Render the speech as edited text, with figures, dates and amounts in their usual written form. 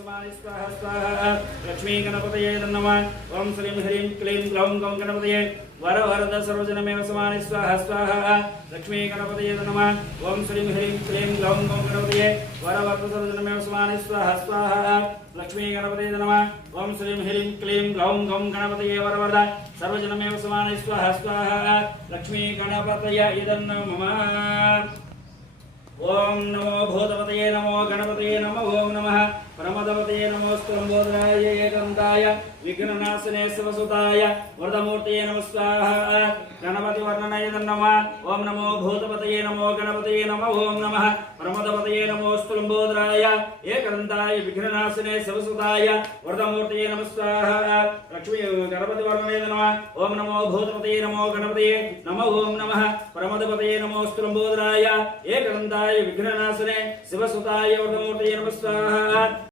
वसमानि स्वाहा स्वाहा लक्ष्मी गणपतये नमः ओम श्रीं ह्रीं क्लीं ग्लौं गौं गणपतये वर वरद सर्वजनमे वसमानि स्वाहा स्वाहा लक्ष्मी गणपतये नमः ओम श्रीं ह्रीं क्लीं ग्लौं गौं गणपतये वर वरद सर्वजनमे वसमानि स्वाहा स्वाहा लक्ष्मी गणपतये नमः ओम श्रीं ह्रीं क्लीं ग्लौं गौं गणपतये वर वरद सर्वजनमे वसमानि स्वाहा स्वाहा लक्ष्मी गणपतये नमः ओम नमो भूतपतये नमो गणपतये नमो ओम नमः परमदपतये नमो स्तंभोदराय एकदन्ताय विघ्ननाशने शिवसुताय वरदमूर्तये नमः स्वाहा गणपति वर्णनाय नमः ओम नमो भूतपतये नमो गणपतये नमो ओम नमः परमदपतये नमो स्तंभोदराय एकदन्ताय विघ्ननाशने शिवसुताय वरदमूर्तये नमः स्वाहा लक्ष्मी गणपति वर्णनाय नमः ओम नमो भूतपतये नमो गणपतये नमो ओम नमः परमदपतये नमो स्तंभोदराय एकदन्ताय विघ्ननाशने शिवसुताय वरदमूर्तये नमः स्वाहा